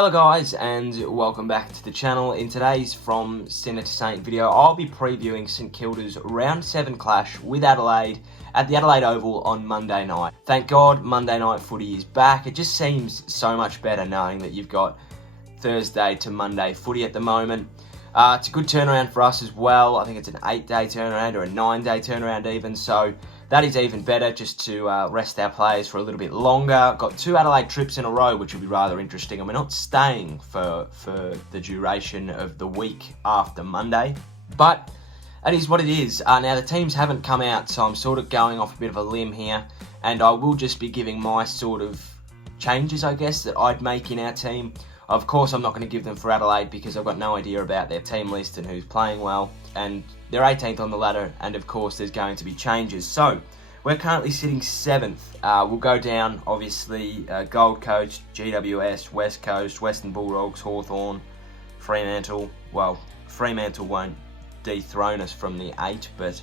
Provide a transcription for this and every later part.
Hello guys and welcome back to the channel. In today's From Sinner to Saint video, I'll be previewing St Kilda's Round 7 clash with Adelaide at the Adelaide Oval on Monday night. Thank God Monday night footy is back. It just seems so much better knowing that you've got Thursday to Monday footy at the moment. It's a good turnaround for us as well. I think it's an 8-day turnaround or a 9-day turnaround even, so that is even better just to rest our players for a little bit longer. Got 2 Adelaide trips in a row, which will be rather interesting, and we're not staying for the duration of the week after Monday, but that is what it is. Now the teams haven't come out, so I'm sort of going off a bit of a limb here, and I will just be giving my sort of changes, I guess, that I'd make in our team. Of course, I'm not going to give them for Adelaide because I've got no idea about their team list and who's playing well. And they're 18th on the ladder, and of course, there's going to be changes. So, we're currently sitting 7th. We'll go down, obviously, Gold Coast, GWS, West Coast, Western Bulldogs, Hawthorn, Fremantle. Well, Fremantle won't dethrone us from the 8, but,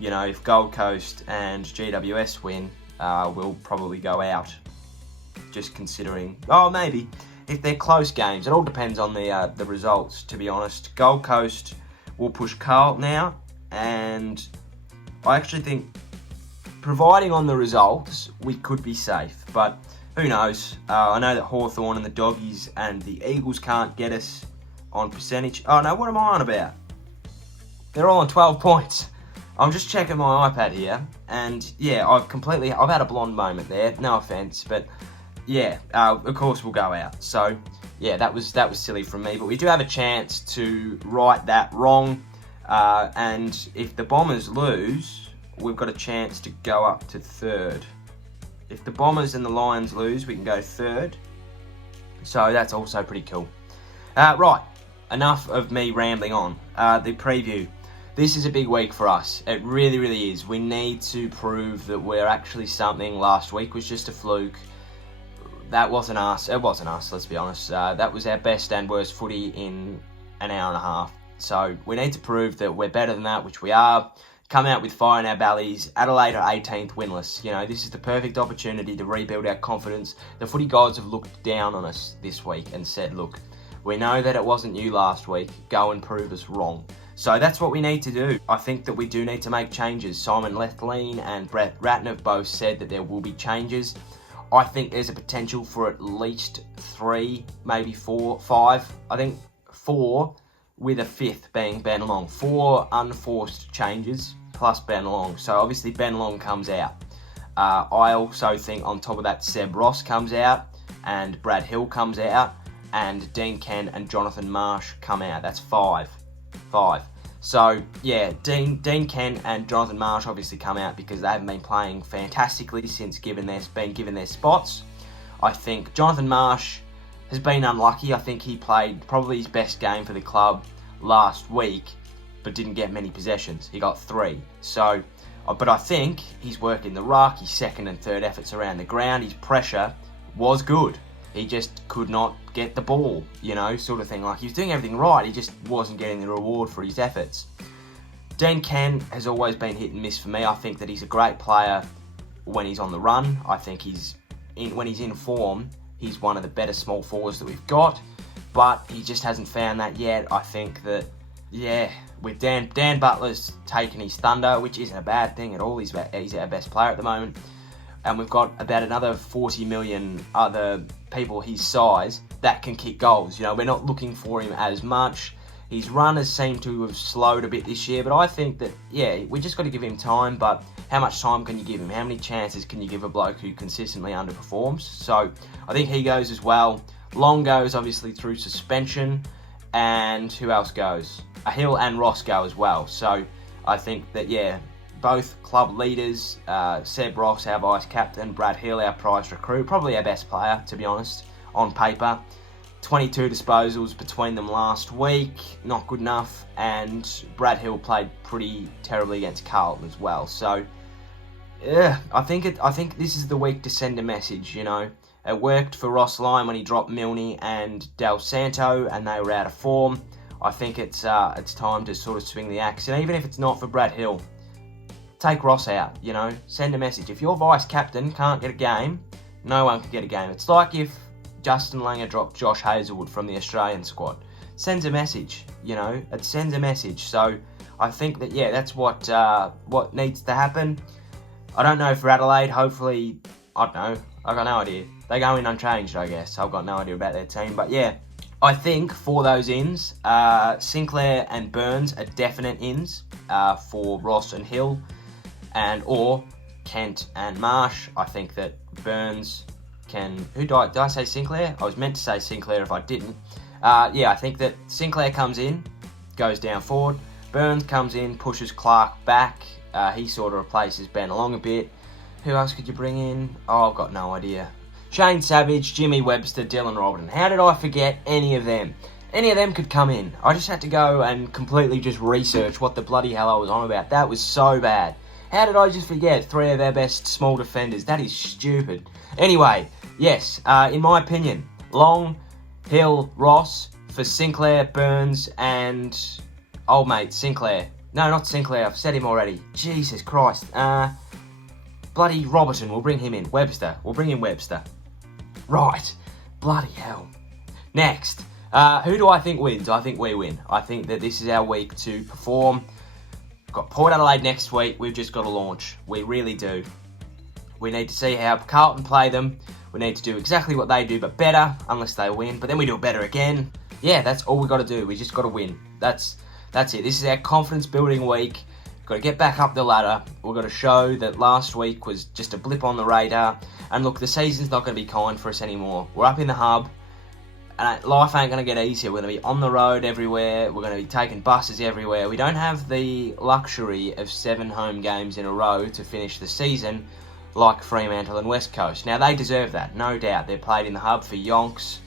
you know, if Gold Coast and GWS win, we'll probably go out. Just considering, oh, maybe. If they're close games, it all depends on the results, to be honest. Gold Coast will push Carlton now, and I actually think, providing on the results, we could be safe, but who knows. I know that Hawthorn and the Doggies and the Eagles can't get us on percentage. Oh no, what am I on about? They're all on 12 points. I'm just checking my iPad here, and yeah, I've had a blonde moment there, no offence, but yeah, of course we'll go out. So yeah, that was silly from me, but we do have a chance to right that wrong. And if the Bombers lose, we've got a chance to go up to 3rd. If the Bombers and the Lions lose, we can go 3rd. So that's also pretty cool. Right, enough of me rambling on. The preview. This is a big week for us. It really, really is. We need to prove that we're actually something. Last week was just a fluke. That wasn't us. It wasn't us, let's be honest. That was our best and worst footy in an hour and a half. So we need to prove that we're better than that, which we are. Come out with fire in our bellies. Adelaide are 18th winless. You know, this is the perfect opportunity to rebuild our confidence. The footy gods have looked down on us this week and said, look, we know that it wasn't you last week. Go and prove us wrong. So that's what we need to do. I think that we do need to make changes. Simon Lethlean and Brett Ratton have both said that there will be changes. I think there's a potential for at least 3, maybe 4, 5. I think 4 with a 5th being Ben Long. 4 unforced changes plus Ben Long. So obviously Ben Long comes out. I also think on top of that Seb Ross comes out and Brad Hill comes out and Dean Ken and Jonathan Marsh come out. That's 5. So, yeah, Dean Ken and Jonathan Marsh obviously come out because they haven't been playing fantastically since being given their spots. I think Jonathan Marsh has been unlucky. I think he played probably his best game for the club last week, but didn't get many possessions. He got 3. So, but I think he's working the ruck, his second and third efforts around the ground, his pressure was good. He just could not get the ball, you know, sort of thing. Like, he was doing everything right, he just wasn't getting the reward for his efforts. Dean Ken has always been hit and miss for me. I think that he's a great player when he's on the run. I think when he's in form, he's one of the better small forwards that we've got, but he just hasn't found that yet. I think that, yeah, with Dan Butler's taken his thunder, which isn't a bad thing at all. He's our best player at the moment. And we've got about another 40 million other people his size that can kick goals. You know, we're not looking for him as much. His run has seemed to have slowed a bit this year, but I think that, yeah, we just got to give him time. But how much time can you give him? How many chances can you give a bloke who consistently underperforms? So I think he goes as well. Long goes, obviously, through suspension. And who else goes? Hill and Ross go as well. So I think that, yeah, both club leaders, Seb Ross, our vice-captain, Brad Hill, our prized recruit, probably our best player, to be honest, on paper. 22 disposals between them last week, not good enough, and Brad Hill played pretty terribly against Carlton as well. So, yeah, I think this is the week to send a message, you know. It worked for Ross Lyon when he dropped Milne and Del Santo, and they were out of form. I think it's time to sort of swing the axe, and even if it's not for Brad Hill, take Ross out, you know, send a message. If your vice-captain can't get a game, no one can get a game. It's like if Justin Langer dropped Josh Hazelwood from the Australian squad. Sends a message, you know, it sends a message. So I think that, yeah, that's what needs to happen. I don't know for Adelaide, hopefully, I don't know, I got no idea. They go in unchanged, I guess. I've got no idea about their team, but yeah. I think for those ins, Sinclair and Burns are definite ins for Ross and Hill, or Kent and Marsh. I think that Burns can... Did I say Sinclair? I was meant to say Sinclair if I didn't. Yeah, I think that Sinclair comes in, goes down forward. Burns comes in, pushes Clark back. He sort of replaces Ben along a bit. Who else could you bring in? Oh, I've got no idea. Shane Savage, Jimmy Webster, Dylan Robertson. How did I forget any of them? Any of them could come in. I just had to go and completely just research what the bloody hell I was on about. That was so bad. How did I just forget 3 of our best small defenders? That is stupid. Anyway, yes, in my opinion, Long, Hill, Ross for Sinclair, Burns, and old mate Sinclair. No, not Sinclair. I've said him already. Jesus Christ. Bloody Robertson. We'll bring him in. Webster. We'll bring in Webster. Right. Bloody hell. Next. Who do I think wins? I think we win. I think that this is our week to perform. Got Port Adelaide next week. We've just got to launch. We really do. We need to see how Carlton play them. We need to do exactly what they do, but better, unless they win. But then we do it better again. Yeah, that's all we got to do. We just got to win. That's it. This is our confidence-building week. Got to get back up the ladder. We've got to show that last week was just a blip on the radar. And look, the season's not going to be kind for us anymore. We're up in the hub. And life ain't going to get easier. We're going to be on the road everywhere. We're going to be taking buses everywhere. We don't have the luxury of 7 home games in a row to finish the season like Fremantle and West Coast. Now, they deserve that, no doubt. They're played in the hub for yonks.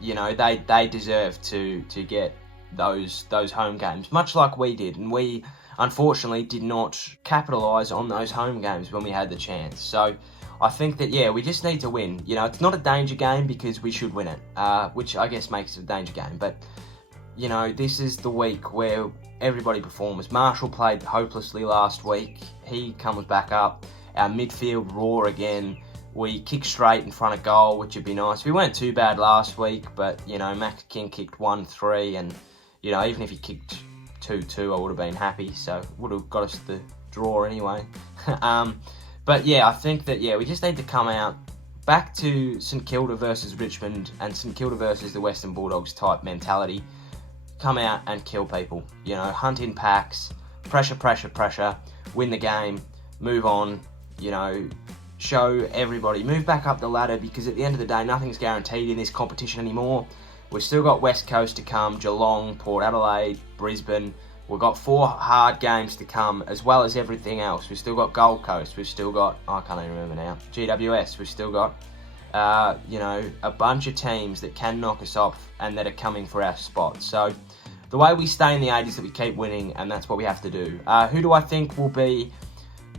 You know, they deserve to get those home games, much like we did. And we, unfortunately, did not capitalise on those home games when we had the chance. So I think that, yeah, we just need to win. You know, it's not a danger game because we should win it, which I guess makes it a danger game. But, you know, this is the week where everybody performs. Marshall played hopelessly last week. He comes back up. Our midfield roar again. We kick straight in front of goal, which would be nice. We weren't too bad last week, but, you know, Max King kicked 1-3, and, you know, even if he kicked 2-2, I would have been happy, so would have got us the draw anyway. But, yeah, I think that, yeah, we just need to come out back to St Kilda versus Richmond and St Kilda versus the Western Bulldogs type mentality. Come out and kill people, you know, hunt in packs, pressure, win the game, move on, you know, show everybody, move back up the ladder, because at the end of the day, nothing's guaranteed in this competition anymore. We've still got West Coast to come, Geelong, Port Adelaide, Brisbane. We've got 4 hard games to come, as well as everything else. We've still got Gold Coast. We've still got, I can't even remember now, GWS. We've still got, you know, a bunch of teams that can knock us off and that are coming for our spot. So the way we stay in the 80s is that we keep winning, and that's what we have to do. Who do I think will be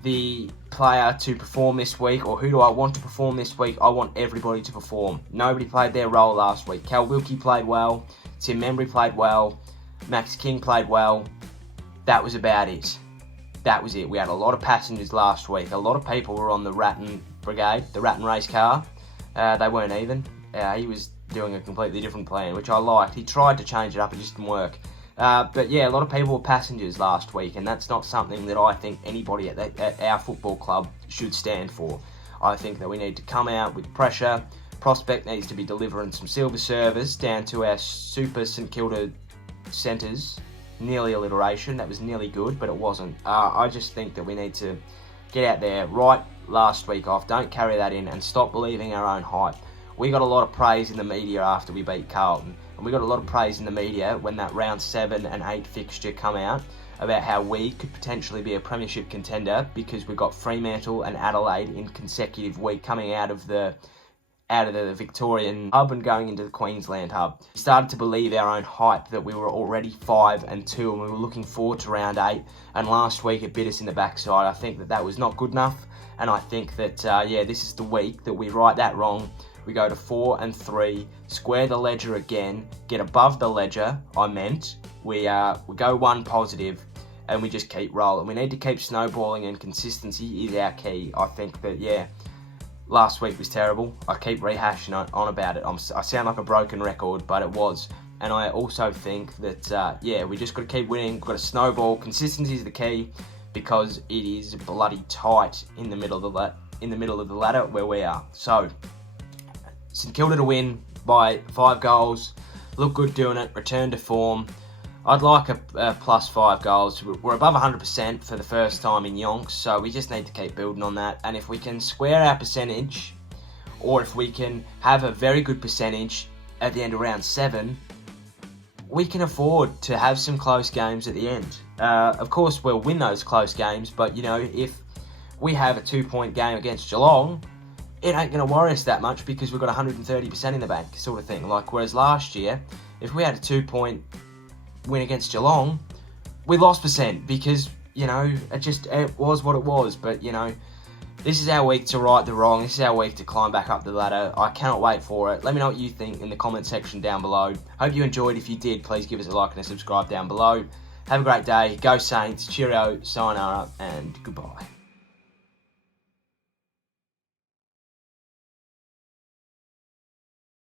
the player to perform this week, or who do I want to perform this week? I want everybody to perform. Nobody played their role last week. Cal Wilkie played well. Tim Membry played well. Max King played well. That was about it. That was it. We had a lot of passengers last week. A lot of people were on the Ratton Brigade, the Ratton race car. They weren't even. He was doing a completely different plan, which I liked. He tried to change it up, it just didn't work. But yeah, a lot of people were passengers last week, and that's not something that I think anybody at our football club should stand for. I think that we need to come out with pressure. Prospect needs to be delivering some silver servers down to our super St Kilda centres. Nearly alliteration. That was nearly good, but it wasn't. I just think that we need to get out there, write last week off, don't carry that in, and stop believing our own hype. We got a lot of praise in the media after we beat Carlton. And we got a lot of praise in the media when that round 7 and 8 fixture come out about how we could potentially be a premiership contender because we got Fremantle and Adelaide in consecutive week coming out of the Victorian hub and going into the Queensland hub. We started to believe our own hype that we were already 5-2 and we were looking forward to round 8. And last week it bit us in the backside. I think that was not good enough. And I think that, yeah, this is the week that we right that wrong. We go to 4-3, square the ledger again, get above the ledger, we go 1 positive, and we just keep rolling. We need to keep snowballing, and consistency is our key. I think that, yeah, last week was terrible. I keep rehashing on about it. I sound like a broken record, but it was. And I also think that, yeah, we just got to keep winning. We've got to snowball. Consistency is the key, because it is bloody tight in the middle of the ladder where we are. So, St Kilda to win by 5 goals. Look good doing it. Return to form. I'd like a plus 5 goals. We're above 100% for the first time in yonks, so we just need to keep building on that. And if we can square our percentage, or if we can have a very good percentage at the end of round 7, we can afford to have some close games at the end. Of course, we'll win those close games, but, you know, if we have a 2-point game against Geelong, it ain't going to worry us that much because we've got 130% in the bank, sort of thing. Like, whereas last year, if we had a 2-point win against Geelong, we lost percent because, you know, it was what it was. But, you know, this is our week to right the wrong. This is our week to climb back up the ladder. I cannot wait for it. Let me know what you think in the comment section down below. Hope you enjoyed. If you did, please give us a like and a subscribe down below. Have a great day. Go Saints. Cheerio, sayonara, and goodbye.